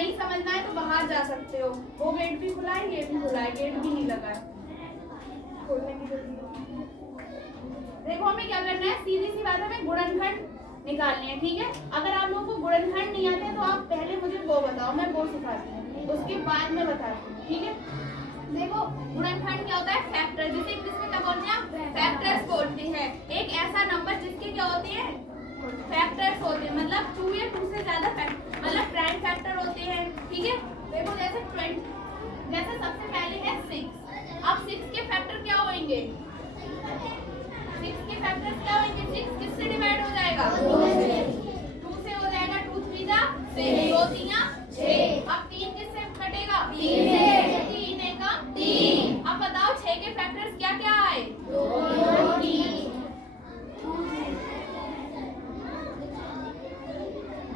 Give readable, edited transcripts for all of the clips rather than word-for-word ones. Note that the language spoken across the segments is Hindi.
नहीं समझना है तो बाहर जा सकते हो, वो गेट भी खुला है, ये भी खुला है, गेट भी नहीं लगा है, खोलने की जरूरत नहीं। देखो हमें क्या करना है, सीधी सी बात है, हमें गुणनखंड निकालने हैं, ठीक है। अगर आप लोगों को गुणनखंड नहीं आते तो आप पहले मुझे वो बताओ, मैं वो सिखाती हूँ, उसके बाद में बताती हूँ, ठीक है। देखो गुणनखंड क्या होता है, फैक्टर, जिसे इंग्लिश में क्या बोलते हैं, फैक्टर्स बोलते हैं। एक ऐसा नंबर जिसके क्या होते हैं, फैक्टर्स होते हैं, मतलब 2 या 2 से ज्यादा मतलब प्राइम फैक्टर होते हैं, ठीक है। देखो जैसे 20, जैसे सबसे पहले है 6। अब 6 के फैक्टर क्या होंगे, 6 के फैक्टर्स क्या होंगे, 6 किससे डिवाइड हो जाएगा, 2 से हो जाएगा, 2 3 जा 6, 2 3 6। अब 3 किससे कटेगा, 3 से, 3 एकम 3। अब बताओ 6 के फैक्टर्स क्या क्या आए, 2 3,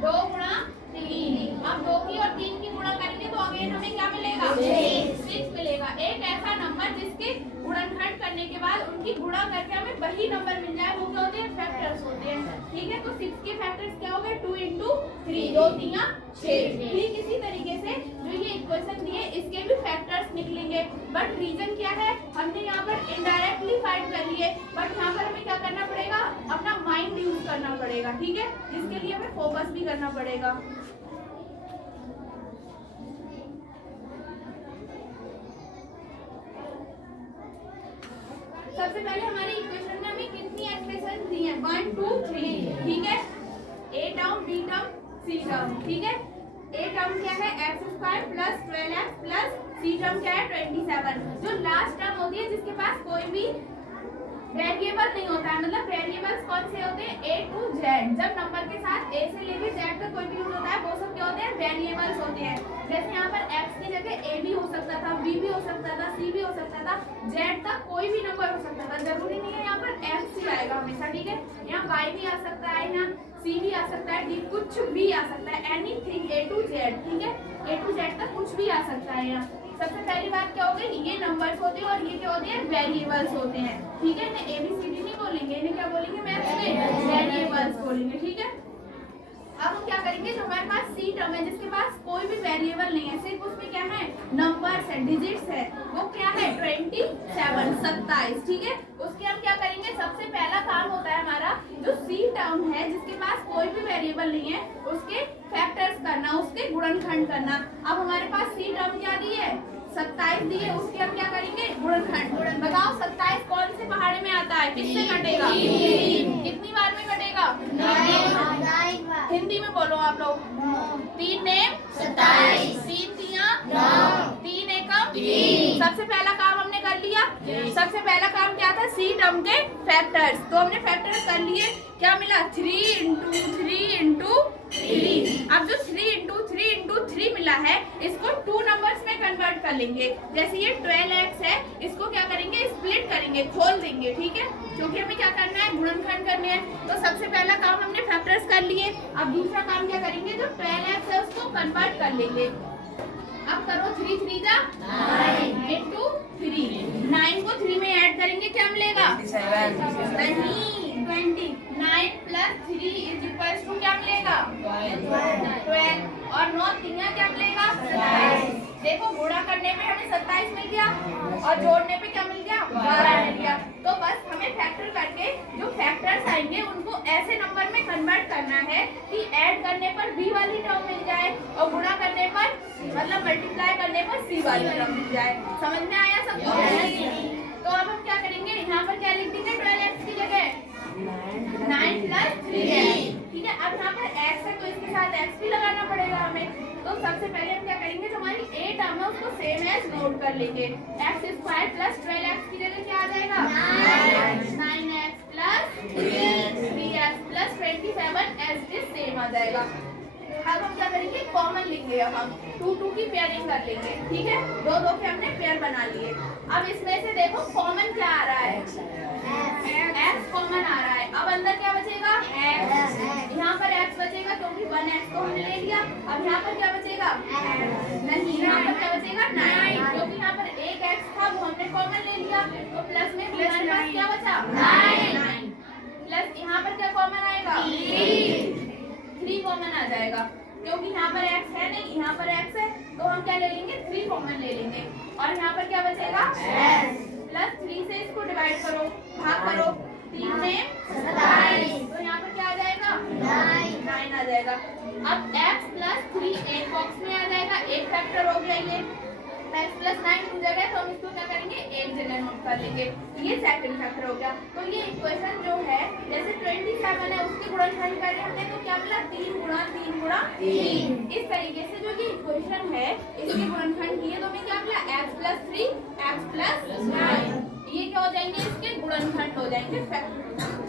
2 गुणा 3। अब 2 की और 3 की गुणा करेंगे तो अगेन हमें क्या मिलेगा, 6 मिलेगा। एक ऐसा नंबर जिसके गुणनखंड करने के बाद उनकी गुणा करके हमें वही नंबर मिल जाए, वो क्या होते हैं, फैक्टर्स होते हैं, ठीक है। तो 6 के फैक्टर्स क्या हो गए, 2 × 3, 2 3 6। ठीक इसी तरीके से जो ये इक्वेशन दिए इसके भी फैक्टर्स निकलेंगे, बट रीजन क्या है, हमने यहाँ पर इनडायरेक्टली फाइंड कर लिए, बट यहाँ पर हमें क्या करना पड़ेगा, अपना माइंड यूज करना पड़ेगा, ठीक है, जिसके लिए हमें फोकस भी करना पड़ेगा। सबसे पहले हमारी इक्वेशन में हमें कितनी एक्सप्रेशन दी है, 1 2 3, ठीक है। A term, B term, C term, ठीक है। ए टर्म क्या है, x² + 12x प्लस सी टर्म क्या है, 27। जो लास्ट टर्म होती है जिसके पास कोई भी वेरिएबल नहीं होता है, मतलब वेरिएबल्स कौन से होते हैं, A to Z। जब नंबर के साथ A से लेकर Z तक कोई भी यूज होता है वो सब क्या होते हैं, वेरिएबल्स होते हैं। जैसे यहाँ पर X की जगह A भी हो सकता था, B भी हो सकता था, C भी हो सकता था, Z तक कोई भी नंबर हो सकता था, जरूरी नहीं है यहाँ पर X ही आएगा हमेशा, ठीक है। यहाँ Y भी आ सकता है, यहाँ C भी आ सकता है, D कुछ भी आ सकता है, एनीथिंग A to Z, ठीक है। A to Z तक कुछ भी आ सकता है। यहाँ सबसे पहली बात क्या हो गई, ये नंबर्स होते हैं और ये क्या होते हैं, वेरिएबल्स होते हैं, ठीक है। इन्हें ABCD नहीं बोलेंगे, इन्हें क्या बोलेंगे मैथ्स में, वेरिएबल्स बोलेंगे, ठीक है। अब हम क्या करेंगे, जो हमारे पास सी टर्म है जिसके पास कोई भी वेरिएबल नहीं है, सिर्फ उसमें क्या है, नंबर्स है, डिजिट्स है, वो क्या है 27, ठीक है। उसके हम क्या करेंगे, सबसे पहला काम होता है हमारा जो सी टर्म है जिसके पास कोई भी वेरिएबल नहीं है उसके फैक्टर्स करना, उसके गुणनखंड करना। अब हमारे पास सी टर्म क्या दी है, 27 दी है, उसके हम क्या करेंगे, गुणनखंड। बताओ 27 कौन से पहाड़े में आता है, किससे कटेगा, कितनी बार में कटेगा, हिंदी में बोलो आप लोग, 3 ने 27, 3 तिया 9, 3 एकम 3। सबसे पहला काम हमने कर लिया, सबसे पहला काम क्या था, सी टर्म के फैक्टर्स, तो हमने फैक्टर्स कर लिए, क्या मिला 3 × 3 × 3। अब जो 3 × 3 × 3 मिला है इसको 2 नंबर्स में कन्वर्ट कर लेंगे। जैसे ये 12x है, इसको क्या करेंगे, स्प्लिट करेंगे, खोल देंगे, ठीक है, क्योंकि हमें क्या करना है, गुणनखंड करने हैं। तो सबसे पहला काम हमने फैक्टर्स कर लिए, अब दूसरा काम क्या करेंगे, जो 12x है उसको कन्वर्ट कर लेंगे। अब करो 3 3 जा 9 × 3, 9 को 3 में ऐड करेंगे, क्या मिलेगा, नहीं 20, 9 + 3 = क्या मिलेगा, 12, और 9 3 क्या मिलेगा, 27। देखो गुणा करने में हमें 27 मिल गया और जोड़ने पे क्या मिल गया, 12 मिल गया। तो बस हमें फैक्टर करके जो फैक्टर्स आएंगे उनको ऐसे नंबर में कन्वर्ट करना है कि ऐड करने पर बी वाली टर्म मिल जाए और गुणा करने पर, मतलब मल्टीप्लाई करने पर सी वाली टर्म मिल जाए। समझ में आया सबको? तो अब हम क्या करेंगे, यहाँ पर क्या लिख देंगे, 12x की जगह 9 + 3, ठीक है। अब यहाँ पर x है तो इसके साथ x भी लगाना पड़ेगा हमें। तो सबसे पहले हम क्या करेंगे, जो हमारी a टर्म है उसको सेम एज नोट कर लेंगे, x² + 12x की जगह क्या आ जाएगा, 9x + 3x + 27 as it same आ जाएगा। अब हम क्या करेंगे, कॉमन लिख लिया, हम 2 2 की पेयरिंग कर लेंगे, ठीक है, 2 2 के हमने पेयर बना लिए। अब इसमें से देखो कॉमन क्या आ रहा है, x कॉमन आ रहा है। अब अंदर क्या बचेगा, x, यहाँ पर x बचेगा क्योंकि 1x को हमने ले लिया। अब यहाँ पर क्या बचेगा, नहीं, यहाँ पर क्या बचेगा, 9, क्योंकि यहाँ पर एक x था वो हमने कॉमन ले लिया, तो प्लस में हमारे पास क्या बचा, 9, प्लस यहाँ पर क्या कॉमन आएगा, 3 कॉमन आ जाएगा, क्योंकि यहाँ पर x है नहीं, यहाँ पर x क्या ले लेंगे, 3 कॉमन ले लेंगे और यहाँ पर क्या बचेगा प्लस 3 से इसको डिवाइड करो, भाग करो, 3 में 27, तो यहाँ पर क्या आ जाएगा 9 आ जाएगा। अब x प्लस 3 एक बॉक्स में आ जाएगा, एक फैक्टर हो गया ये, x प्लस 9 हो जाएगा तो हम इसको क्या करेंगे एक जगह नोट कर लेंगे, ये सेकंड फैक्टर हो गया। तो ये इक्वेशन जो है जैसे 27 है उसके गुणनखंड कर रहे हमने तो क्या मिला 3 गुणा 3 गुणा 3, इस तरीके से जो ये इक्वेशन है इसके गुणनखंड किए तो हमें क्या मिला x प्लस 3 x प्लस 9, ये क्या हो जाएंगे इसके गुणनखंड हो जाएंगे, फैक्टर हो जाएंगे।